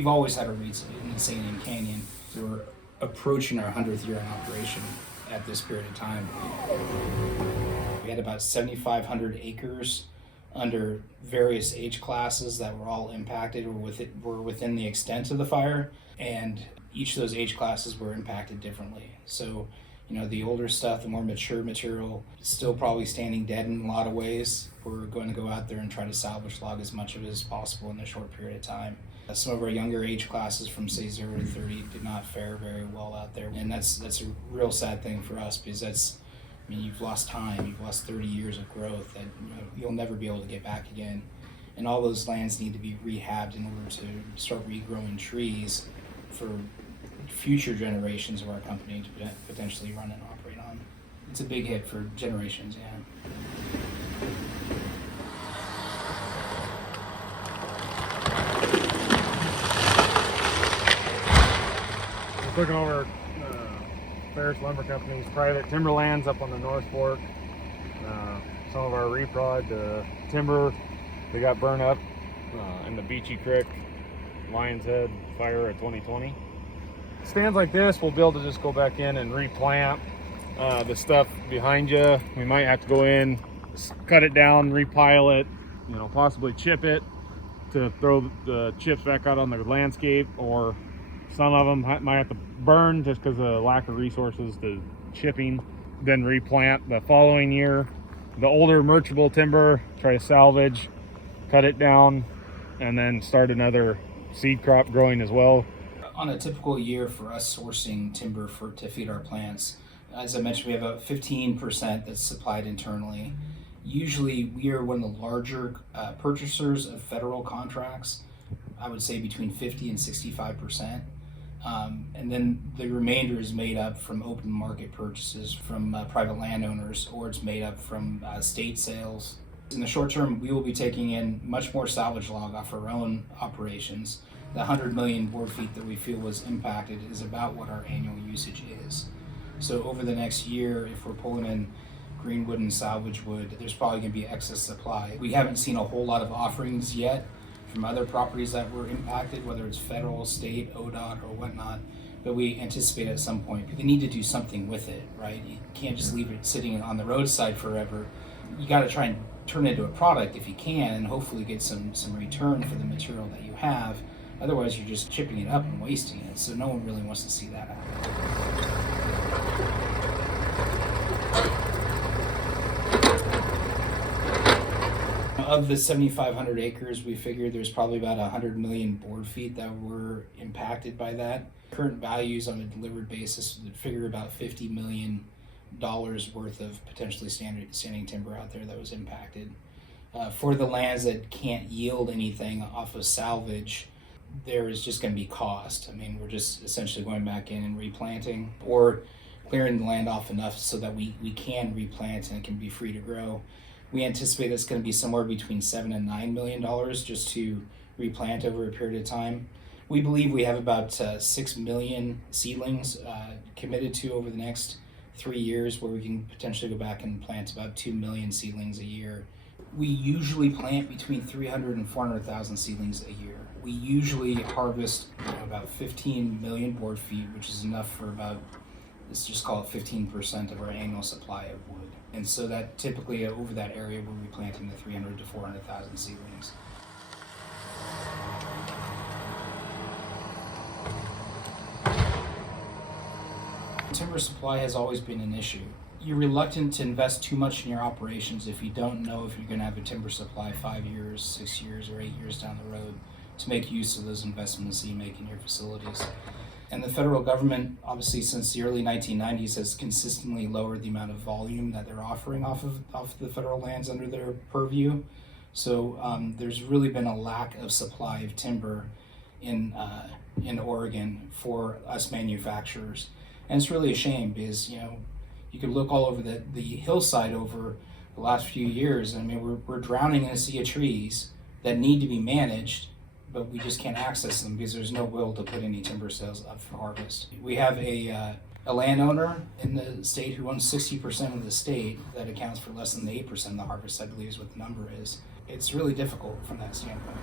we've always had our roots in the St. Canyon. So we're approaching our 100th year in operation at this period of time. We had about 7,500 acres under various age classes that were all impacted or were within the extent of the fire, and each of those age classes were impacted differently. So, the older stuff, the more mature material, is still probably standing dead in a lot of ways. We're going to go out there and try to salvage log as much of it as possible in a short period of time. Some of our younger age classes from say 0 to 30 did not fare very well out there, and that's a real sad thing for us, because you've lost time, you've lost 30 years of growth that you'll never be able to get back again. And all those lands need to be rehabbed in order to start regrowing trees for future generations of our company to potentially run and operate on. It's a big hit for generations, yeah. Just looking over Freres Lumber Company's private timberlands up on the North Fork. Some of our reprod timber, they got burned up in the Beachy Creek Lion's Head fire of 2020. Stands like this, we'll be able to just go back in and replant the stuff behind you. We might have to go in, cut it down, repile it, possibly chip it to throw the chips back out on the landscape, or some of them might have to burn just because of lack of resources to chipping, then replant the following year. The older merchantable timber, try to salvage, cut it down, and then start another seed crop growing as well. On a typical year for us sourcing timber to feed our plants, as I mentioned, we have about 15% that's supplied internally. Usually we are one of the larger purchasers of federal contracts. I would say between 50 and 65%. And then the remainder is made up from open market purchases from private landowners, or it's made up from state sales. In the short term, we will be taking in much more salvage log off our own operations. The 100 million board feet that we feel was impacted is about what our annual usage is. So over the next year, if we're pulling in green wood and salvage wood, there's probably going to be excess supply. We haven't seen a whole lot of offerings yet from other properties that were impacted, whether it's federal, state, ODOT, or whatnot, but we anticipate at some point they need to do something with it, right? You can't just leave it sitting on the roadside forever. You got to try and turn it into a product if you can, and hopefully get some return for the material that you have. Otherwise, you're just chipping it up and wasting it, so no one really wants to see that happen. Of the 7,500 acres, we figured there's probably about 100 million board feet that were impacted by that. Current values on a delivered basis would figure about $50 million worth of potentially standing timber out there that was impacted. For the lands that can't yield anything off of salvage, there is just going to be cost. We're just essentially going back in and replanting, or clearing the land off enough so that we can replant and it can be free to grow. We anticipate it's going to be somewhere between $7 and $9 million just to replant over a period of time. We believe we have about 6 million seedlings committed to over the next 3 years, where we can potentially go back and plant about 2 million seedlings a year. We usually plant between 300 and 400,000 seedlings a year. We usually harvest about 15 million board feet, which is enough for about, let's just call it 15% of our annual supply of wood. And so that typically over that area, we're replanting the 300 to 400,000 seedlings. Timber supply has always been an issue. You're reluctant to invest too much in your operations if you don't know if you're going to have a timber supply 5 years, 6 years, or 8 years down the road, to make use of those investments that you make in your facilities. And the federal government, obviously since the early 1990s, has consistently lowered the amount of volume that they're offering off the federal lands under their purview. So there's really been a lack of supply of timber in Oregon for us manufacturers. And it's really a shame, because you could look all over the hillside over the last few years. We're drowning in a sea of trees that need to be managed, but we just can't access them because there's no will to put any timber sales up for harvest. We have a landowner in the state who owns 60% of the state that accounts for less than 8% of the harvest, I believe is what the number is. It's really difficult from that standpoint.